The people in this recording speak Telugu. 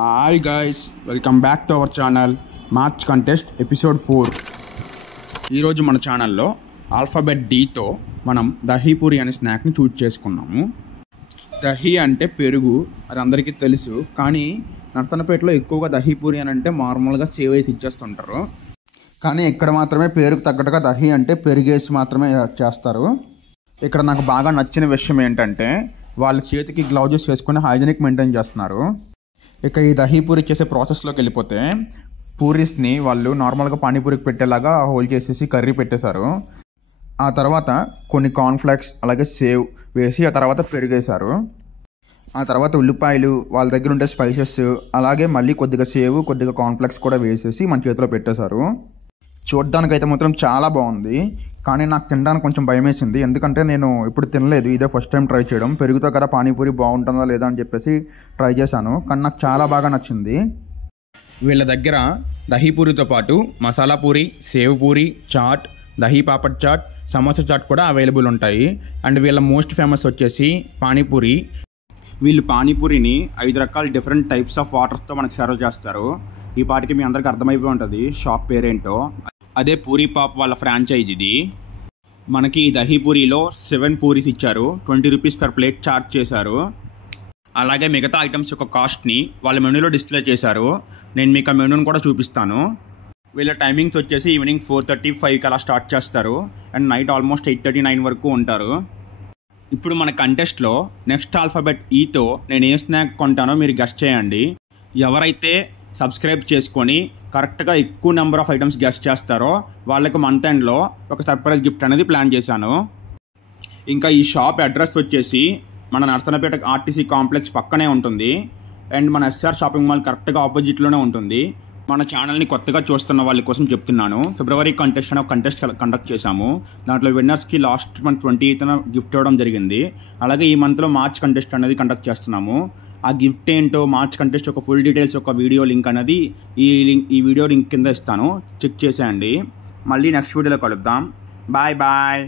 Hi guys, welcome back to our channel maths contest episode 4. ఈరోజు మన ఛానల్లో ఆల్ఫాబెట్ డీతో మనం దహీపూరి అనే స్నాక్ని చూస్ చేసుకున్నాము. దహీ అంటే పెరుగు, అది అందరికీ తెలుసు. కానీ నర్తనపేటలో ఎక్కువగా దహీపూరి అని అంటే నార్మల్గా సేవ్ వేసి ఇచ్చేస్తుంటారు. కానీ ఇక్కడ మాత్రమే పేరుకు తగ్గట్టుగా దహీ అంటే పెరుగేసి మాత్రమే చేస్తారు. ఇక్కడ నాకు బాగా నచ్చిన విషయం ఏంటంటే వాళ్ళ చేతికి గ్లౌజెస్ వేసుకొని హైజీనిక్ మెయింటైన్ చేస్తున్నారు. ఇక ఈ దహీపూరి చేసే ప్రాసెస్లోకి వెళ్ళిపోతే పూరీస్ని వాళ్ళు నార్మల్గా పానీపూరికి పెట్టేలాగా హోల్ చేసేసి కర్రీ పెట్టేశారు. ఆ తర్వాత కొన్ని కార్న్ఫ్లేక్స్ అలాగే సేవ్ వేసి ఆ తర్వాత పెరుగేశారు. ఆ తర్వాత ఉల్లిపాయలు, వాళ్ళ దగ్గర ఉండే స్పైసెస్, అలాగే మళ్ళీ కొద్దిగా సేవ్ కొద్దిగా కార్న్ఫ్లేక్స్ కూడా వేసేసి మన చేతిలో పెట్టేశారు. చూడ్డానికైతే మాత్రం చాలా బాగుంది. కానీ నాకు తినడానికి కొంచెం భయం వేసింది, ఎందుకంటే నేను ఇప్పుడు తినలేదు, ఇదే ఫస్ట్ టైం ట్రై చేయడం. పెరుగుతో కదా పానీపూరి బాగుంటుందా లేదా అని చెప్పేసి ట్రై చేశాను. కానీ నాకు చాలా బాగా నచ్చింది. వీళ్ళ దగ్గర దహీపూరితో పాటు మసాలా పూరి, సేవ్ పూరి, చాట్, దహీ పాపడ్ చాట్, సమోసా చాట్ కూడా అవైలబుల్ ఉంటాయి. అండ్ వీళ్ళ మోస్ట్ ఫేమస్ వచ్చేసి పానీపూరి. వీళ్ళు పానీపూరిని 5 రకాల డిఫరెంట్ టైప్స్ ఆఫ్ వాటర్స్తో మనకు సర్వ్ చేస్తారు. ఈ పాటికి మీ అందరికి అర్థమైపోయి ఉంటుంది షాప్ పేరేంటో. అదే పూరి పాప్ వాళ్ళ ఫ్రాంచైజ్ ఇది. మనకి ఈ దహీపూరిలో 7 పూరీస్ ఇచ్చారు. 20 రూపీస్ పర్ ప్లేట్ ఛార్జ్ చేశారు. అలాగే మిగతా ఐటమ్స్ యొక్క కాస్ట్ని వాళ్ళ మెనూలో డిస్ప్లే చేశారు. నేను మీకు ఆ మెనూని కూడా చూపిస్తాను. వీళ్ళ టైమింగ్స్ వచ్చేసి ఈవినింగ్ 4:35కి అలా స్టార్ట్ చేస్తారు అండ్ నైట్ ఆల్మోస్ట్ 8:39 వరకు ఉంటారు. ఇప్పుడు మన కంటెస్ట్లో నెక్స్ట్ ఆల్ఫాబెట్ ఈతో నేను ఏ స్నాక్ కొంటానో మీరు గెస్ చేయండి. ఎవరైతే సబ్స్క్రైబ్ చేసుకొని కరెక్ట్గా ఎక్కువ నెంబర్ ఆఫ్ ఐటమ్స్ గెస్ట్ చేస్తారో వాళ్ళకి మంత్ ఎండ్లో ఒక సర్ప్రైజ్ గిఫ్ట్ అనేది ప్లాన్ చేశాను. ఇంకా ఈ షాప్ అడ్రస్ వచ్చేసి మన నర్సనపేట ఆర్టీసీ కాంప్లెక్స్ పక్కనే ఉంటుంది అండ్ మన ఎస్ఆర్ షాపింగ్ మాల్ కరెక్ట్గా ఆపోజిట్లోనే ఉంటుంది. మన ఛానల్ని కొత్తగా చూస్తున్న వాళ్ళ కోసం చెప్తున్నాను. ఫిబ్రవరి కంటెస్ట్ అనే ఒక కంటెస్ట్ కండక్ట్ చేశాము. దాంట్లో విన్నర్స్కి లాస్ట్ మంత్ 28న గిఫ్ట్ ఇవ్వడం జరిగింది. అలాగే ఈ మంత్లో మార్చ్ కంటెస్ట్ అనేది కండక్ట్ చేస్తున్నాము. ఆ గిఫ్ట్ ఏంటో, మార్చ్ కంటెస్ట్ యొక్క ఫుల్ డీటెయిల్స్ ఒక వీడియో లింక్ అనేది ఈ వీడియో లింక్ కింద ఇస్తాను, చెక్ చేసేయండి. మళ్ళీ నెక్స్ట్ వీడియోలో కలుద్దాం. Bye bye.